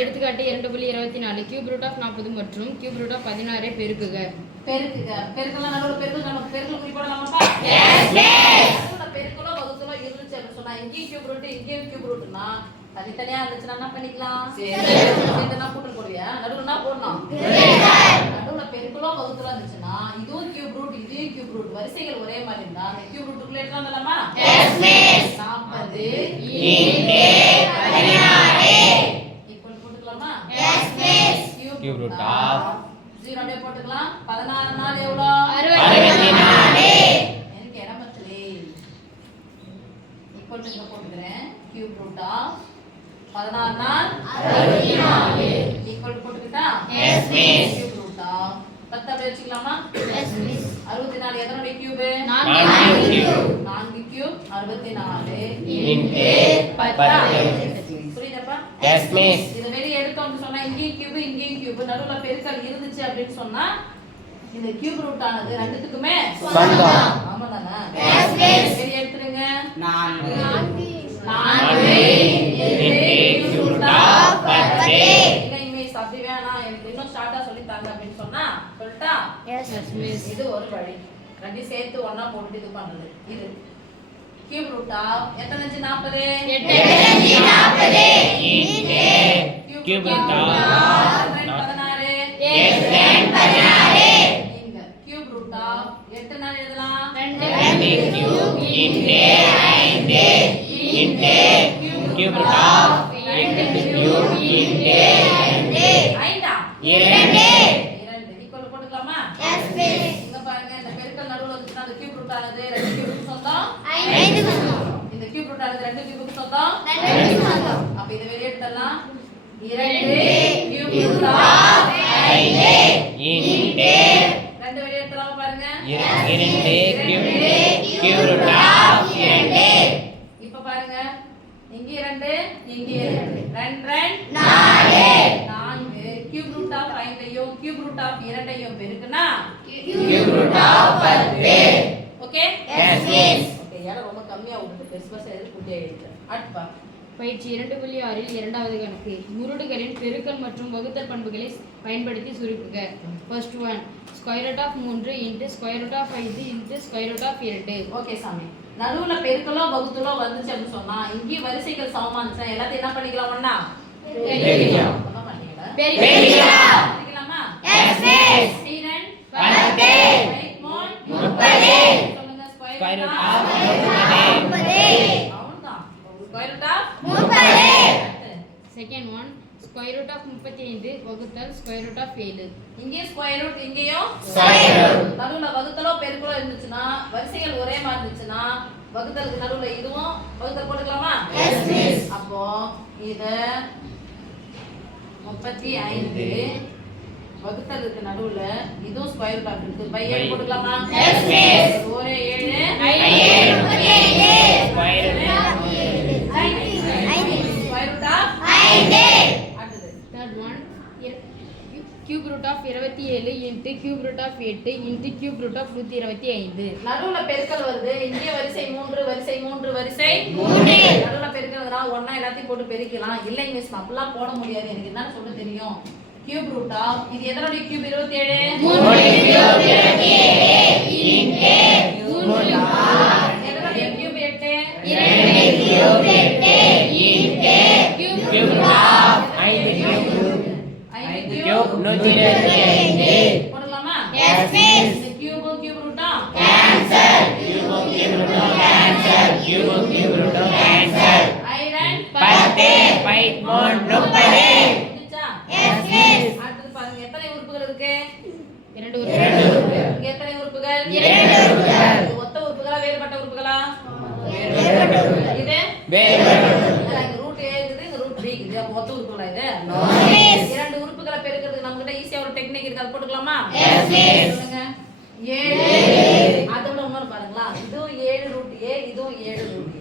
எடுத்துக்காட்டு 2.24 cube root of 40 மற்றும் cube root of 16 பெருக்குக. பெருக்கலாம் நடுவுல பெருக்கல் குறிப்பிடலாமாப்பா? நடுவுல பெருக்கலோ வகுத்தலோ இருந்துச்சு அப்படின்னு சொன்னா இங்கேயும் கியூப் ரூட் இங்கேயும் கியூப் ரூட்னா தனித்தனியா இருந்துச்சுன்னா என்ன பண்ணிக்கலாம்? சேர்த்துனா கூட்டல் போடுவியா? நடுவுல என்ன போடணும்? நடுவுல பெருக்கலோ வகுத்தலோ இருந்துச்சுன்னா இதுவும் கியூப் ரூட் இதையும் கியூப் ரூட் வரிசைகள் ஒரே மாதிரி இருந்தா அந்த கியூப் ரூட்டுக்குள்ள எடுத்து வந்துடலாமா? 40 ஈக்குவல் போட்டுக்கலாமா? கியூப் ரூட் ஆஃப் 0 அப்படியே போட்டுக்கலாம். 16 நாள் எவ்வளோ? 64. எனக்கு இடம் பத்தலே. ஈக்குவல் இங்க போட்டுக்கிறேன். கியூப் ரூட் ஆஃப் 16 நாள் 64 ஈக்குவல் போட்டுக்கிட்டா? Yes miss. Cube root of 10 அப்படியே வச்சுக்கலாமா? Yes miss. 64 எதனுடைய கியூப்? 4 கியூப். 4 cube 64 into 10. புரியுதாப்பா? Yes miss. இத வெளிய எடுத்தோம்னு சொன்னா இங்கேயும் கியூப் இங்கேயும் கியூப் நடுவுல பெருக்கல் இருந்துச்சு அப்படினு சொன்னா இந்த கியூப் ரூட் ஆனது ரெண்டுத்துக்குமே சொந்தம். ஆமாதானே? Yes miss. வெளிய எடுத்துருங்க. 4 கியூப் ரூட் ஆஃப் 10. இல்ல மிஸ் அப்படி வேணாம் எனக்கு இன்னும் ஷார்ட்டா சொல்லி தாங்க அப்படினு சொன்னா சொல்லிட்டா? Yes miss. இது ஒரு வழி. ரெண்டு சேர்த்து ஒண்ணா போட்டு இது பண்றது. இது கியூப் ரூட் ஆஃப் எத்தனை 40? 8 40 இன்டு கியூப் ரூட் ஆஃப் 16 இங்க கியூப் ரூட் ஆஃப் 8 நாள் எழுதலாம். 2 cube into 5 into cube root of 8 cube into 5 2 equal போட்டுக்கலாமா? Yes miss. இங்க பாருங்க இந்த பெருக்கல் நடுவுல வந்துச்சுனா அந்த கியூப் ரூட் ஆனது 2 கியூப்க்கு சொந்தம் 5 க்கு சொந்தம். இந்த கியூப் ரூட் ஆனது 2 கியூப்க்கு சொந்தம் 2 க்கு சொந்தம். அப்ப இத வெளிய எடுத்துடலாம். 2 கியூப் ரூட் ஆஃப் 5 இன்டு 2 வெளிய எடுத்துடலாம் பாருங்க. 2 கியூப் ரூட் ஆஃப் 2. இப்ப பாருங்க இங்க 2 இங்க 2 4 கியூப் ரூட் ஆஃப் 5ஐயும் கியூப் ரூட் ஆஃப் 2ஐயும் பெருக்குனா cube root of 10. Okay? Yes miss. Okay யார ரொம்ப கம்மியா விட்டு பெருசா எது கூட்டி எழுதுங்க. அடுத்து பா. பயிற்சி 2.6 இல் இரண்டாவது கணக்கு. முருடுகளின் பெருக்கல் மற்றும் வகுத்தல் பண்புகளை பயன்படுத்தி சுருக்குக. First one square root of 3 into square root of 5 into square root of 2. Okay சாமி. நடுவுல பெருக்கலோ வகுத்தலோ வந்துச்சு அப்படின்னு சொன்னா இங்கே வரிசைகள் சமமா இருந்துச்சா எல்லாத்தையும் என்ன பண்ணிக்கலாம் ஒண்ணா? பெருக்கலாம். என்ன பண்ணீங்களா? பெருக்கலாம். பெருக்கலாமா? Yes miss. 10 சொல்லுங்க ஸ்கொயர் ரூட் ஆஃப் 30. அவ்வளவுதான். Square root of 30. Second one square root of 35 வகுத்தல் ஸ்கொயர் ரூட் ஆஃப் 7. இங்கே ஸ்கொயர் ரூட் இங்கேயும் ஸ்கொயர் ரூட். நடுவுல வகுத்தலோ பெருக்கலோ இருந்துச்சுனா வரிசைகள் ஒரே மாதிரி இருந்துச்சுனா வகுத்தலுக்கு நடுவுல இதுவும் வகுத்தல் போட்டுக்கலாமா? Yes miss. அப்போ இத 35 வகுத்தலுக்கு நடுவுல இதுவும் ஸ்கொயர் ரூட் ஆஃப் இருக்கு. பை 7 போட்டுக்கலாமா? Yes miss. ஒரே 7 ஸ்கொயர் ரூட் ஆஃப் 5. அடுத்து third one cube root of 27 into cube root of 8 into cube root of 125. நடுவுல பெருக்கல் வருது. இங்கே வரிசை 3 வரிசை 3 நடுவுல பெருக்கல்னா ஒண்ணா எல்லாத்தையும் போட்டு பெருக்கலாம். இல்லை மிஸ் அப்படிலாம் போட முடியாது. எனக்கு என்ன சொல்ல தெரியும்? கியூப் ரூட் ஆஃப் இது எதனுடைய கியூப் 27? 3 கியூப் 27 இன்டு 3 எதனுடைய cube 8? 2 cube 8 into cube root of 5 cube 125 போடலாமா? Yes miss. இந்த கியூபும் கியூப் ரூட்டும் கேன்சல். கியூபும் கியூப் ரூட்டும் கேன்சல். ஐரன் 10 5 30 முடிச்சா? Yes miss. அடுத்து பாருங்க எத்தனை உறுப்புகள் இருக்கு? 2 உறுப்புகள். இங்க எத்தனை உறுப்புகள்? 2 உறுப்புகள். இது ஒத்த உறுப்புகளா வேறுபட்ட உறுப்புகளா? வேறுபட்ட உறுப்புகள். இது வேறுபட்ட உறுப்புகள். இங்க ரூட் A இருக்குது இங்க ரூட் B இருக்குது. அப்ப ஒத்த உறுப்புகளா இது? No miss. இரண்டு உறுப்புகளை பெருக்கிறதுக்கு நம்ம கிட்ட ஈஸியா ஒரு டெக்னிக் இருக்கு. அது போட்டுக்கலாமா? Yes miss. சொல்லுங்க. 7 அதோட இன்னொரு பாருங்களா. இதுவும் 7 ரூட் A இதுவும் 7 ரூட் B.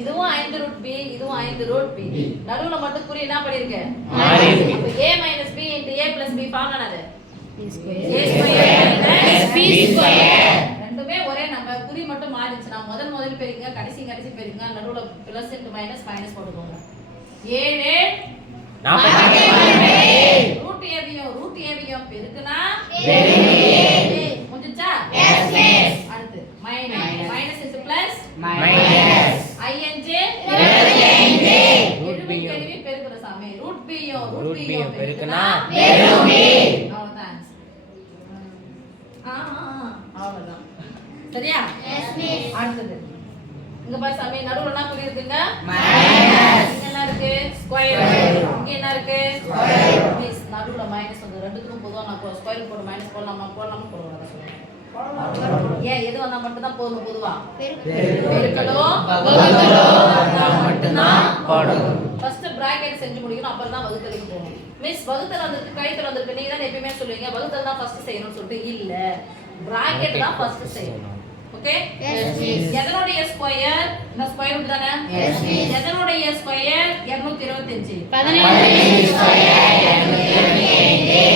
இதுவும் 5 ரூட் B இதுவும் 5 ரூட் B. நடுவுல மட்டும் குறி என்ன பண்ணிருக்கு? மாறி இருக்கு. அப்ப A - B * A + B form என்னது? A square B square. ரெண்டுமே ஒரே நம்பர். குறி மட்டும் மாறிடுச்சுனா முதல் பெருக்குங்க கடைசி பெருக்குங்க நடுவுல பிளஸ் இன்டு மைனஸ் போட்டுக்கோங்க. 7 ரூட் ஏபியும் பெருக்குனா முடிஞ்சா அடுத்து மைனஸ் இன்டு பிளஸ் ரூட் பியும் பெருக்குற சாமி ரூட் பியும் பெருக்குனா அவ்வளவுதான் அவ்வளவுதான் சரியா அடுத்தது இங்க பாரு சாமி நடுவுல என்ன புள்ளி இருக்குங்க மைனஸ் என்ன இருக்கு ஸ்கொயர் இங்க என்ன இருக்கு ஸ்கொயர் மீன்ஸ் நடுவுல மைனஸ் வந்து ரெண்டுத்துக்கும் பொதுவா நான் ஸ்கொயர் போடு மைனஸ் போடலாமா போடலாம் ஏன் எது வந்தா மட்டும் தான் போதும் பொதுவா பெருக்கலோ வகுத்தலோ மட்டும் தான் போடணும் ஃபர்ஸ்ட் பிராக்கெட் செஞ்சு முடிக்கணும் அப்புறம் தான் வகுத்தலுக்கு போகணும் மிஸ் வகுத்தல் வந்திருக்கு கழித்தல் வந்திருக்கு நீங்க தான் எப்பவுமே சொல்லுவீங்க வகுத்தல் தான் ஃபர்ஸ்ட் செய்யணும்னு சொல்லிட்டு இல்ல பிராக்கெட் தான் ஃபர்ஸ்ட் செய்யணும் ஓகே எதனுடைய ஸ்கொயர் இந்த ஸ்கொயர் ரூட் தானே எதனுடைய ஸ்கொயர் 225 17 ஸ்கொயர் 225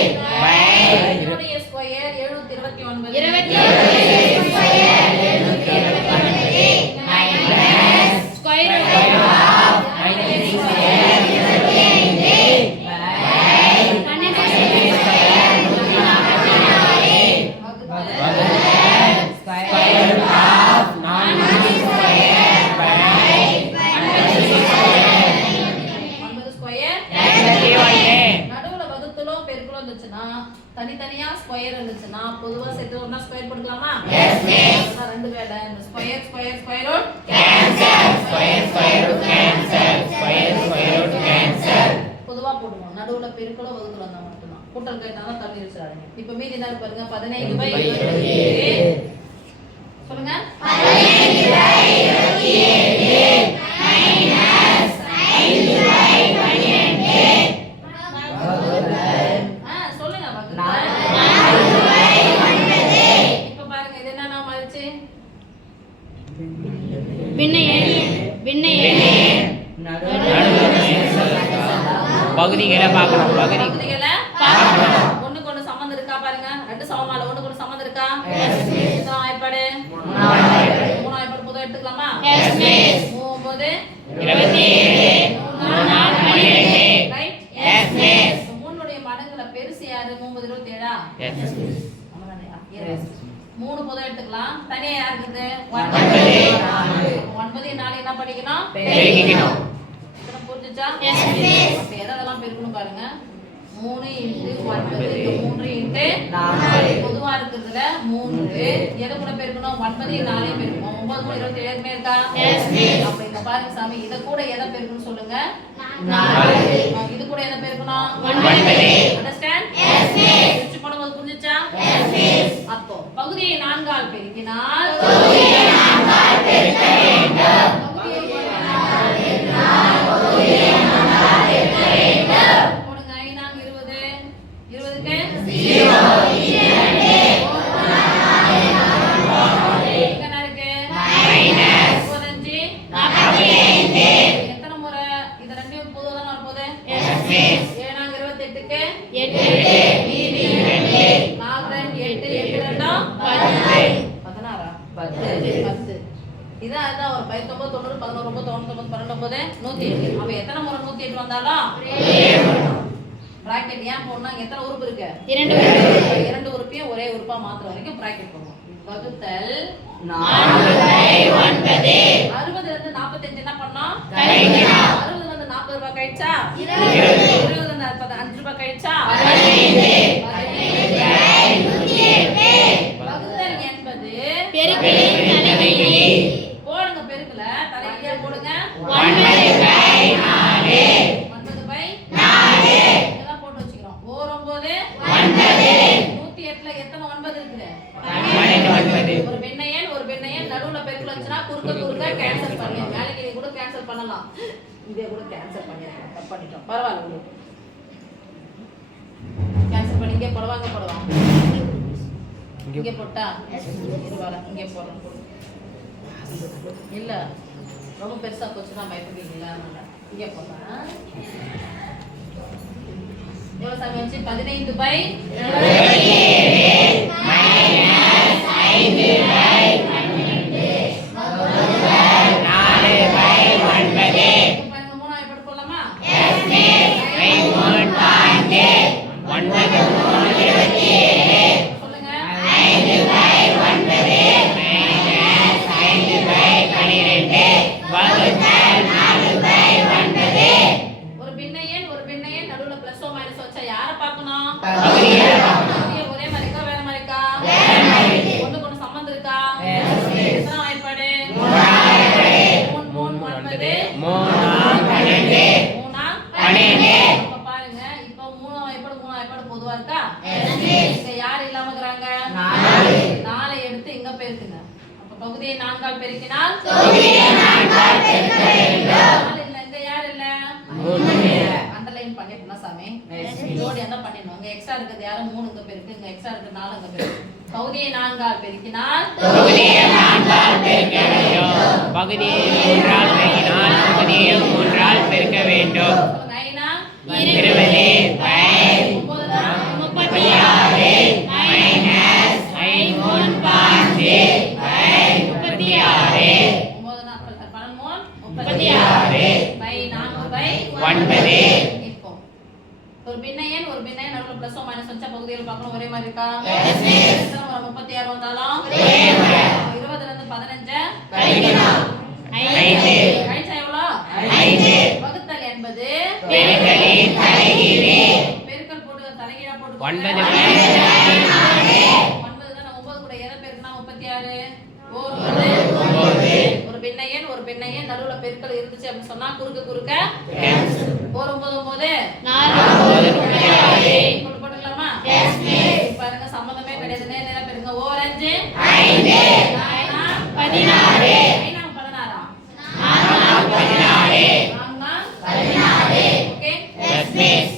எதனுடைய square 729 27 square 729 minus square root of 19 square 25 12 square 144 square root of 9 square by 9 square 21 நடுவுல வகுத்தலோ பெருக்கலோ இருந்துச்சுன்னா தனித்தனியா ஸ்கொயர் இருந்துச்சுன்னா பொதுவா சேர்த்து ஒண்ணா ஸ்கொயர் போட்டுக்கலாமா எஸ் மிஸ் ரெண்டு வேளை இந்த square root cancel square root cancel square root cancel பொதுவா போடுவோம் நடுவுல பெருக்கலோ வகுத்தலோ இருந்தா மட்டும்தான் கூட்டல் கைட்டாதான் தள்ளி வச்சிடாதீங்க இப்போ மீதி என்ன பாருங்க 15/27 சொல்லுங்க 15/27 மைனஸ் 5/12 சொல்லுங்க இப்ப பாருங்க இது என்ன மாறிச்சு பகுதிகளை பார்க்கணும் பகுதிகளை ஒண்ணுக்கு ஒண்ணு சம்பந்தம் இருக்கா பாருங்க ரெண்டு சமமால ஒண்ணுக்கு ஒண்ணு சம்பந்தம் இருக்கா எத்தனை வாய்ப்பாடு மூணு வாய்ப்பாடு பொதுவா எடுத்துக்கலாமா 3 27 ரைட் Yes, miss. மூணுடைய மடங்குல பெருசு யாரு 3 27 Yes. மூணு பொதுவா எடுத்துக்கலாம் தனியா யார் இருக்குது 9 4 என்ன பண்ணிக்கணும் பெருக்கிக்கணும். புரிஞ்சுச்சா Yes, miss. அப்ப எதெல்லாம் பெருக்கணும் பாருங்க 3 × 9 3 × 4 பொதுவா இருக்குதுல 3 எது கூட பெருக்கணும் 9 4 பெருக்கணும் 9 27 ஏற்கனவே இருக்கா Yes, miss. அப்ப இங்க பாருங்க சாமி இத கூட எதை பெருக்கணும் சொல்லுங்க 4 இது கூட எதை பெருக்கணும் 9 அண்டர்ஸ்டாண்ட் Yes, miss. பிரிச்சு போடும்போது புரிஞ்சுச்சா Yes, miss. அப்போ பகுதியை 4 ஆல் பெருக்கினால் பகுதியை 4 ஆல் பெருக்க வேண்டும் பகுதியை 4 ஆல் பெருக்க வேண்டும் போடுங்க 5 20 20க்கு 0 2 என்ன இருக்கு மைனஸ் 35 45 எத்தனை முறை இது ரெண்டையும் பொதுவா தான் வரப்போகுது Yes, miss. 7 28க்கு 8 மீதி 2 4 8 8 2 10 16 10 இதான் அதான் ஒரு 19 90 11 99 19 108 அப்ப எத்தனை முறை 108 வந்தாலும் பிராக்கெட் ஏன் போடணும் அங்க எத்தனை உறுப்பு இருக்கு இரண்டு உறுப்பையும் ஒரே உறுப்பா மாத்துற வரைக்கும் பிராக்கெட் போடுவோம் வகுத்தல் 4/9 60 ல இருந்து 45 என்ன பண்ணோம் கழிக்கணும். 60 ல இருந்து 40 ரூபாய் கழிச்சா 20 20 ல இருந்து 5 ரூபாய் கழிச்சா 15 108 வகுத்தல் என்பது பெருக்கலின் தலைவிதி போடுங்க பெருக்கல தலைவிதியா போடுங்க 9/4 9/4 இதெல்லாம் போட்டு வச்சுக்கிறோம் 9 108 ல எத்தனை 9 இருக்குது 9 ஒரு பெண்ணையன் நடுவுல பெருக்கல் வச்சுனா குறுக்க கேன்சல் பண்ணலாம் வேலைக்கு கூட கேன்சல் பண்ணலாம் இதே கூட கேன்சல் பண்ணிடலாம் தப்பு பண்ணிட்டோம் பரவாயில்ல கேன்சல் பண்ணி இங்கே போடுவாங்க இங்கே போட்டா இருவாங்க இங்கே போடுறோம் இல்ல ரொம்ப பெருசா போச்சுன்னா பயப்படுவீங்களா அதனால இங்கே போடுறேன் எவ்வளவு சாமி வச்சு 15/27 மைனஸ் 5/12 4/9 மூணாவது போட்டு போடலாமா Yes, miss. பார்க்கணும் பகுதிகளை பார்க்கணும். பகுதிகள் ஒரே மாதிரி இருக்கா வேற மாதிரி இருக்கா ஒண்ணுக்கு ஒண்ணு சம்பந்தம் இருக்கா எத்தனை வாய்ப்பாடு மூணு மூணு ஒன்பது 3 மூணா 12 அப்ப பாருங்க இப்போ மூணு வாய்ப்பாடு பொதுவா இருக்கா இங்க யார் இல்லாம இருக்கிறாங்க நாலை எடுத்து இங்க பெருக்குங்க அப்ப பகுதியை 4 ஆல் பெருக்கினால் நாலு இல்ல இங்க யார் இல்ல அண்டர்லைன் பண்ணிட்டோம்னா சாமி ஜோடி என்ன பண்ணிடணும் இங்க எக்ஸ்ட்ரா இருக்குது யாரும் 3 இங்க பெருக்கு இங்க எக்ஸ்ட்ரா இருக்குது 4 இங்க பெருக்கு பகுதியை 4 ஆல் பெருக்கினால் பகுதியை 4 ஆல் பெருக்க வேண்டும். பகுதியை 3 ஆல் பெருக்கினால் பகுதியை 3 ஆல் பெருக்க வேண்டும். சொல்லுங்க ஐனா 20 ஒன்பதுனா 36 மைனஸ் 5 பாஞ்சு 36 ஒன்பதுனா 13 36 பை 4 பை 9 இப்போ ஒரு பின்னையன் நடுவுல பிளஸ் மைனஸ் வச்சா பகுதியில் பார்க்கணும் ஒரே மாதிரி இருக்கா எத்தனை முறை 36 வந்தாலும் 20 ல இருந்து 15 கழிக்கணும். 5 கழிச்சா எவ்வளோ 5 வகுத்தல் என்பது பெருக்கலின் தலைகீழே பெருக்கல் போட்டு தலைகீழா போட்டு 9 9 தான 9 கூட எதை பெருக்கினா 36 ஒரு பின்னையன் நடுவுல பெருக்கல் இருந்துச்சு அப்படின்னு சொன்னா குறுக்க ஒரு 9 போட்டு போட்டுக்கலாமா பாருங்க சம்பந்தமே கிடையாது நேரா பெருங்க ஓர் 5 5 16 ஐனா 16 16 நாங்க 16 ஓகே Yes, miss.